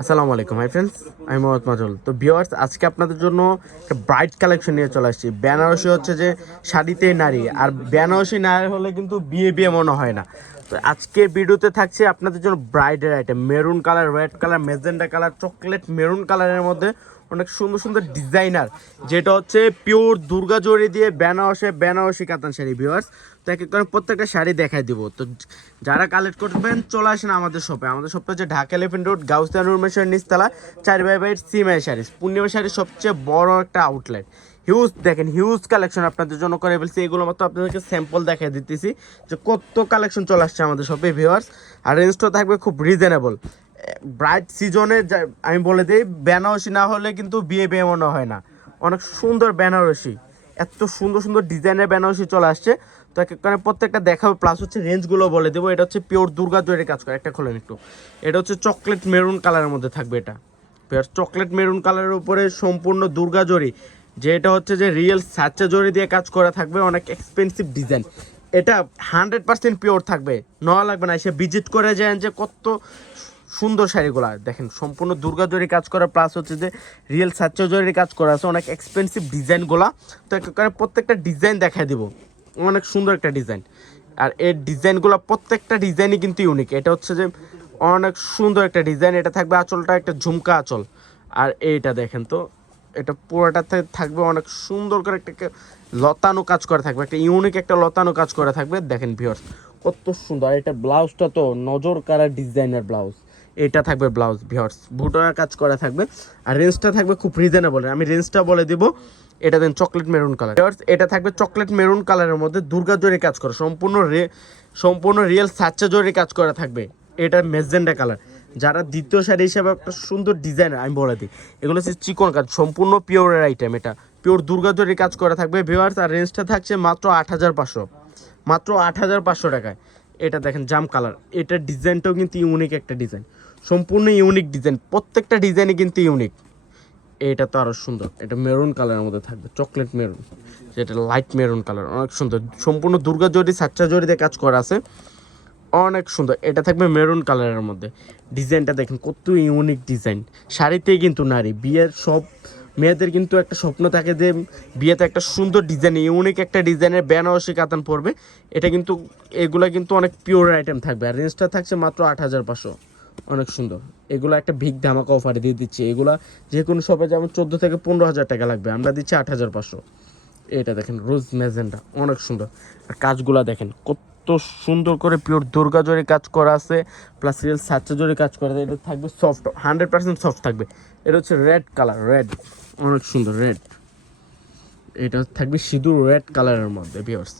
আসসালামু আলাইকুম hi friends, আমি মোহাম্মদ মাজল। তো ভিউয়ার্স, আজকে আপনাদের জন্য একটা ব্রাইট কালেকশন নিয়ে চলে আসছি। বেনারসি হচ্ছে যে শাড়িতে নারী, আর বেনারসি নারী হলে কিন্তু বিয়ে বিয়ে মনে হয় না। তো আজকের ভিডিওতে থাকছে আপনাদের জন্য ব্রাইডের item, maroon colour, red colour, magenta colour, chocolate maroon কালারের মধ্যে অনেক সুন্দর সুন্দর ডিজাইনার, যেটা হচ্ছে পিওর দুর্গা জড়ি দিয়ে বেনারসি কাতান শাড়ি। ভিউয়ার্স, তো এক এক করে প্রত্যেকটা শাড়ি দেখাই দিব। তো যারা কালেক্ট করবেন চলে আসেন আমাদের শপে। আমাদের শপটা হচ্ছে ঢাকা এলিফ্যান্ট রোড, গাউসিয়া নূর মেশিনের নিচতলা, 4x8 সিমাই শাড়ি, পূর্ণিমা শাড়ির সবচেয়ে বড় একটা আউটলেট। হিউজ দেখেন, হিউজ কালেকশন আপনাদের জন্য করে ফেলছি। এগুলো মাত্র আপনাদেরকে স্যাম্পল দেখাই দিতেছি যে কত কালেকশন চলে আসছে আমাদের শপে ভিউয়ার্স। আর রেঞ্জটা থাকবে খুব রিজনেবল। ব্রাইট সিজনে আমি বলে দিই, বেনারসি না হলে কিন্তু বিয়ে বিয়ে মনে হয় না। অনেক সুন্দর বেনারসি, এত সুন্দর সুন্দর ডিজাইনের বেনারসি চলে আসছে। তো এখানে প্রত্যেকটা দেখাবো, প্লাস হচ্ছে রেঞ্জগুলো বলে দেবো। এটা হচ্ছে পিওর দুর্গা জয়ের কাজ করে, একটা খোলেন একটু। এটা হচ্ছে চকলেট মেরুন কালারের মধ্যে থাকবে। এটা চকলেট মেরুন কালারের উপরে সম্পূর্ণ দুর্গা জরি, যে এটা হচ্ছে যে রিয়েল সাচ্চা জরি দিয়ে কাজ করা থাকবে। অনেক এক্সপেন্সিভ ডিজাইন, এটা 100% পিওর থাকবে, নেওয়া লাগবে না। এসে ভিজিট করে যায় যে কত সুন্দর শাড়িগুলো দেখেন, সম্পূর্ণ দুর্গা জরি কাজ করা, প্লাস হচ্ছে যে রিয়েল সাচ্চা জরির কাজ করা আছে। অনেক এক্সপেন্সিভ ডিজাইনগুলো, তো এখানে প্রত্যেকটা ডিজাইন দেখাই দিব। অনেক সুন্দর একটা ডিজাইন, আর এই ডিজাইনগুলো প্রত্যেকটা ডিজাইনই কিন্তু ইউনিক। এটা হচ্ছে যে অনেক সুন্দর একটা ডিজাইন। এটা থাকবে আঁচলটা একটা ঝুমকা আঁচল, আর এইটা দেখেন তো, এটা পুরোটাতে থাকবে অনেক সুন্দর করে একটা লতানো কাজ করা থাকবে, একটা ইউনিক একটা লতানো কাজ করা থাকবে। দেখেন ভিউয়ার্স কত সুন্দর। এটা ব্লাউজটা তো নজর কাড়া ডিজাইনার ব্লাউজ। এটা থাকবে ব্লাউজ ভিউয়ার্স, বুটার কাজ করা থাকবে। আর রেঞ্জটা থাকবে খুব রিজনেবল। আমি রেঞ্জটা বলে দিব। এটা দেন চকলেট মেরুন কালার। এটা থাকবে চকলেট মেরুন কালারের মধ্যে দুর্গা জরি কাজ করা, সম্পূর্ণ রিয়েল সাচ্চা জরি কাজ করা থাকবে। এটা মেজেন্ডা কালার। যারা দ্বিতীয় শাড়ি হিসাবে একটা সুন্দর ডিজাইন, আমি বলে দিই, এগুলো হচ্ছে চিকন কাজ, সম্পূর্ণ পিওরের আইটেম। এটা পিওর দুর্গা জরি কাজ করা থাকবে ভিউয়ার্স। আর রেঞ্জটা থাকছে মাত্র 8,500, মাত্র 8,500 টাকায়। এটা দেখেন জাম কালার, এটার ডিজাইনটাও কিন্তু ইউনিক একটা ডিজাইন, সম্পূর্ণ ইউনিক ডিজাইন, প্রত্যেকটা ডিজাইনই কিন্তু ইউনিক। এটা তো আরও সুন্দর, এটা মেরুন কালারের মধ্যে থাকবে, চকলেট মেরুন, যেটা লাইট মেরুন কালার, অনেক সুন্দর। সম্পূর্ণ দুর্গা জরি সাচ্চা জরিতে কাজ করা আছে, অনেক সুন্দর। এটা থাকবে মেরুন কালারের মধ্যে। ডিজাইনটা দেখেন কত ইউনিক ডিজাইন। শাড়িতেই কিন্তু নারী, বিয়ের সব মেয়েদের কিন্তু একটা স্বপ্ন থাকে যে বিয়েতে একটা সুন্দর ডিজাইন, ইউনিক একটা ডিজাইনের বেনারসি কাতান পরবে। এটা কিন্তু এগুলা কিন্তু অনেক পিওর আইটেম থাকবে। আর রেঞ্জটা থাকছে মাত্র 8,500, অনেক সুন্দর। এগুলো একটা ভিক ধামাকা অফারে দিয়ে দিচ্ছি। এগুলা যে কোনো শপে যেমন 14 থেকে 15,000 টাকা লাগবে, আমরা দিচ্ছি 8,500। এটা দেখেন রোজ ম্যাজেন্ডা, অনেক সুন্দর। আর কাজগুলা দেখেন কত সুন্দর করে পিওর দুর্গা জরি কাজ করা আছে, প্লাস রিয়েল সাচ্চা জরি কাজ করা আছে। এটা থাকবে সফট, 100% সফট থাকবে। এটা হচ্ছে রেড কালার, রেড, অনেক সুন্দর রেড। এটা থাকবে সিঁদুর রেড কালারের মধ্যে ভিউয়ার্স,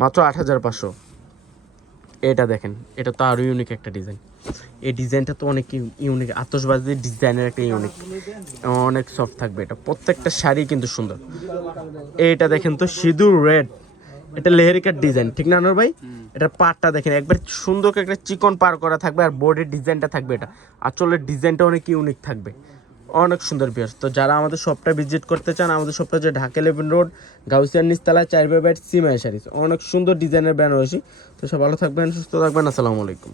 মাত্র 8,500। এটা দেখেন, এটা তো আরও ইউনিক একটা ডিজাইন। এই ডিজাইনটা তো অনেক ইউনিক, আতশবাজি ডিজাইনের একটা ইউনিক, অনেক সফট থাকবে। এটা প্রত্যেকটা শাড়ি কিন্তু সুন্দর। এইটা দেখেন তো সিঁদুর রেড, এটা লেহেরিকার ডিজাইন, ঠিক না আনোয়ার ভাই? এটা পাড়টা দেখেন একবার সুন্দর করে একটা চিকন পার করা থাকবে, আর বোর্ডের ডিজাইনটা থাকবে, এটা আঁচলের ডিজাইনটা অনেক ইউনিক থাকবে, অনেক সুন্দর ভিউয়ার্স। তো যারা আমাদের শপটা ভিজিট করতে চান, আমাদের শপটা হচ্ছে ঢাকা এলিফ্যান্ট রোড, গাউসিয়ার নিচতলা, 4x8 সিমাই শাড়ি, অনেক সুন্দর ডিজাইনের বেনারসি। তো সব ভালো থাকবেন, সুস্থ থাকবেন, আসসালামু আলাইকুম।